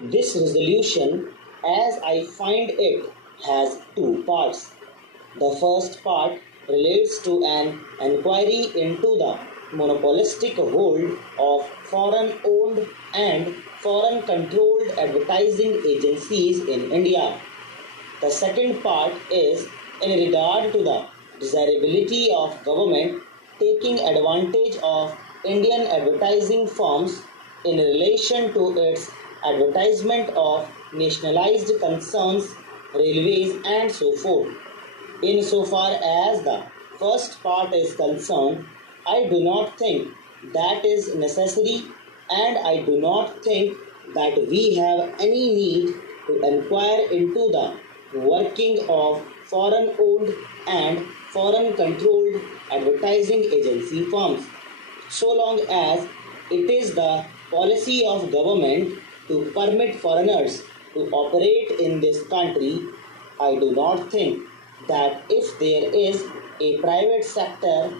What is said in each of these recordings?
This resolution, as I find it, has two parts. The first part relates to an inquiry into the monopolistic hold of foreign owned and foreign controlled advertising agencies in India. The second part is in regard to the desirability of government taking advantage of Indian advertising firms in relation to its advertisement of nationalized concerns, railways, and so forth. Insofar as the first part is concerned, I do not think that is necessary, and I do not think that we have any need to inquire into the working of foreign owned and foreign controlled advertising agency firms. So long as it is the policy of government to permit foreigners to operate in this country, I do not think that if there is a private sector,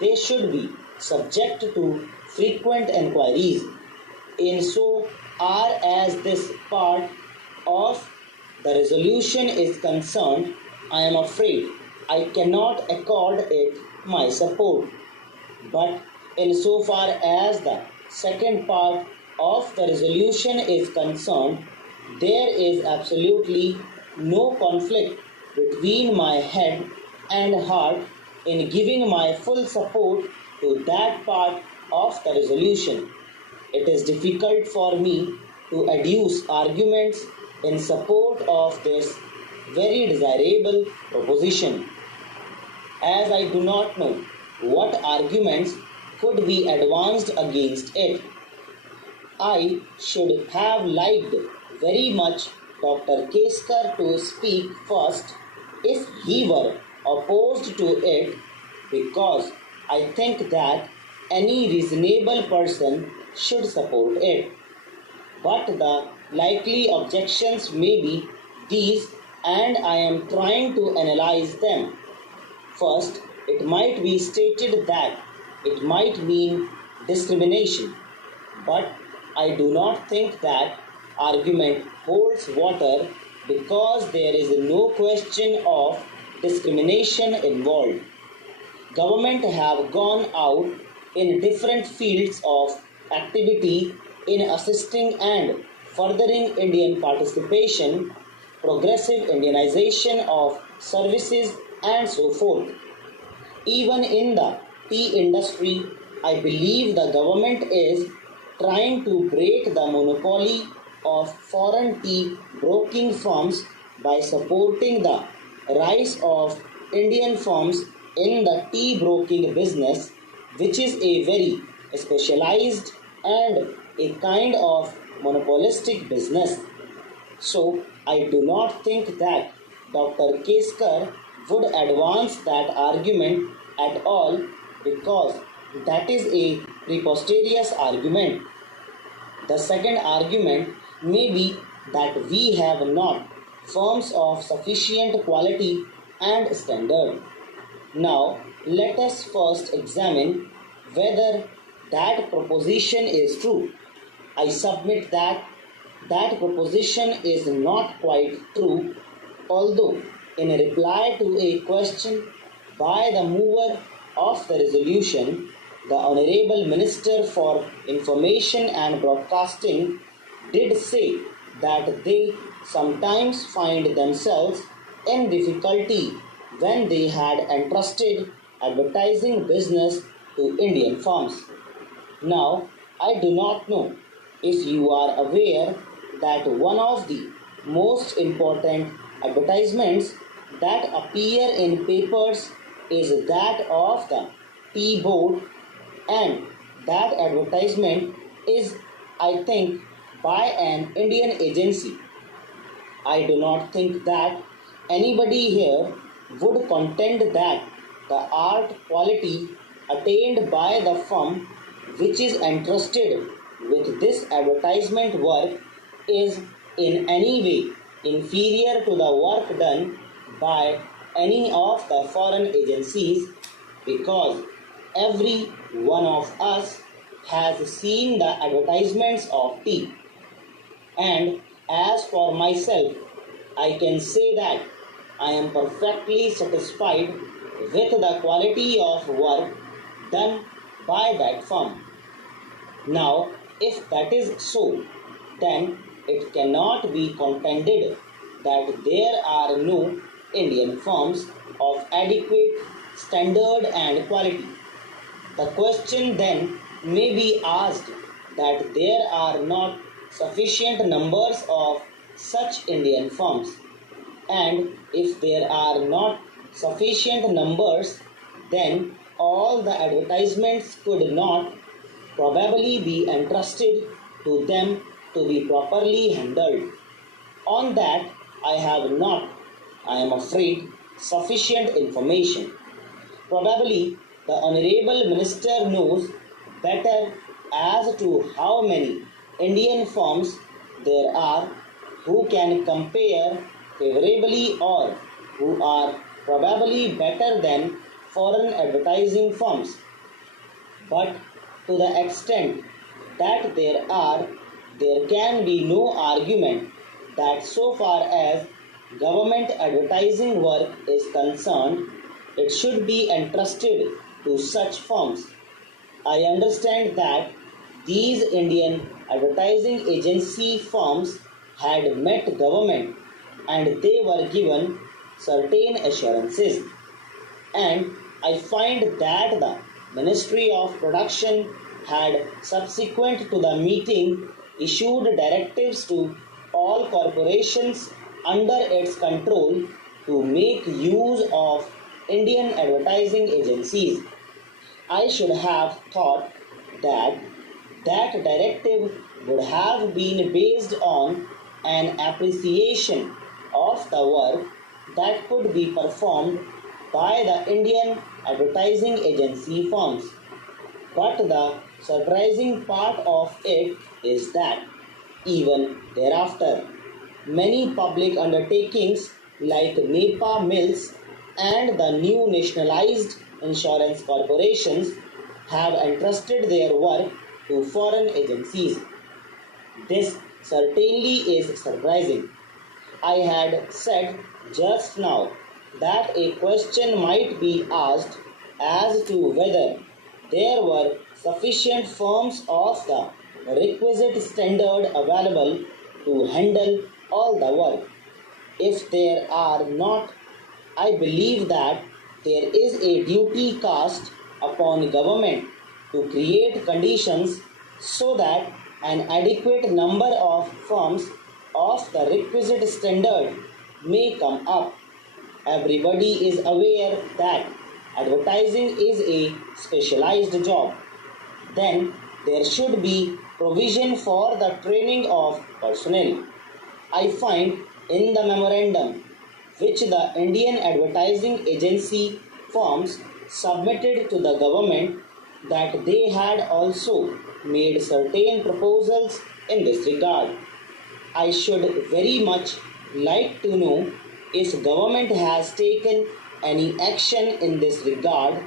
they should be subject to frequent inquiries. In so far as this part of the resolution is concerned, I am afraid I cannot accord it my support. But insofar as the second part of the resolution is concerned, there is absolutely no conflict between my head and heart in giving my full support to that part of the resolution. It is difficult for me to adduce arguments in support of this very desirable proposition, as I do not know what arguments could be advanced against it. I should have liked very much Dr. Keskar to speak first if he were opposed to it, because I think that any reasonable person should support it. But the likely objections may be these, and I am trying to analyze them. First, it might be stated that it might mean discrimination, but I do not think that argument holds water, because there is no question of discrimination involved. Government have gone out in different fields of activity in assisting and furthering Indian participation, progressive Indianization of services, and so forth. Even in the tea industry, I believe the government is trying to break the monopoly of foreign tea broking firms by supporting the rise of Indian firms in the tea broking business, which is a very specialized and a kind of monopolistic business. So, I do not think that Dr. Keskar would advance that argument at all, because that is a preposterous argument. The second argument may be that we have not firms of sufficient quality and standard. Now, let us first examine whether that proposition is true. I submit that that proposition is not quite true, although in reply to a question by the mover of the resolution, the Honorable Minister for Information and Broadcasting did say that they sometimes find themselves in difficulty when they had entrusted advertising business to Indian firms. Now, I do not know if you are aware that one of the most important advertisements that appear in papers is that of the tea board, and that advertisement is, I think, by an Indian agency. I do not think that anybody here would contend that the art quality attained by the firm which is entrusted with this advertisement work is in any way inferior to the work done by any of the foreign agencies, because every one of us has seen the advertisements of tea. And as for myself, I can say that I am perfectly satisfied with the quality of work done by that firm. Now, if that is so, then it cannot be contended that there are no Indian firms of adequate standard and quality. The question then may be asked that there are not sufficient numbers of such Indian firms, and if there are not sufficient numbers, then all the advertisements could not probably be entrusted to them to be properly handled. On that, I have not, I am afraid, sufficient information. Probably the Honorable Minister knows better as to how many Indian firms there are who can compare favorably or who are probably better than foreign advertising firms. But to the extent that there are, there can be no argument that so far as government advertising work is concerned, it should be entrusted to such firms. I understand that these Indian advertising agency firms had met government and they were given certain assurances, and I find that the Ministry of Production had, subsequent to the meeting, issued directives to all corporations under its control to make use of Indian advertising agencies. I should have thought that that directive would have been based on an appreciation of the work that could be performed by the Indian advertising agency firms. But the surprising part of it is that even thereafter, many public undertakings like NEPA Mills and the new nationalized insurance corporations have entrusted their work to foreign agencies. This certainly is surprising. I had said just now that a question might be asked as to whether there were sufficient firms of the requisite standard available to handle all the work. If there are not, I believe that there is a duty cast upon government to create conditions so that an adequate number of firms of the requisite standard may come up. Everybody is aware that advertising is a specialized job. Then there should be provision for the training of personnel. I find in the memorandum which the Indian Advertising Agency firms submitted to the government that they had also made certain proposals in this regard. I should very much like to know if government has taken any action in this regard,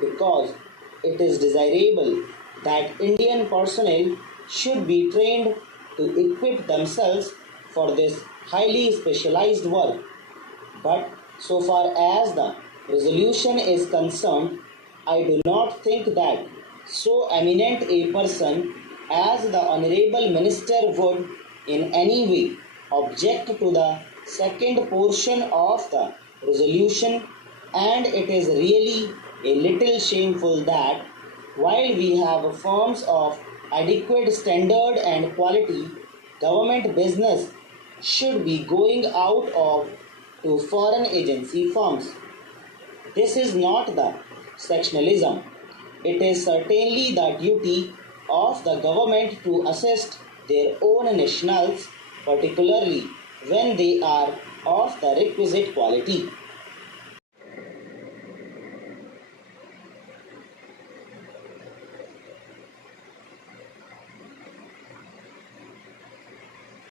because it is desirable that Indian personnel should be trained to equip themselves for this highly specialized work. But so far as the resolution is concerned, I do not think that so eminent a person as the Honorable Minister would in any way object to the second portion of the resolution, and it is really a little shameful that while we have firms of adequate standard and quality, government business should be going out of to foreign agency firms. This is not the sectionalism. It is certainly the duty of the government to assist their own nationals, particularly when they are of the requisite quality.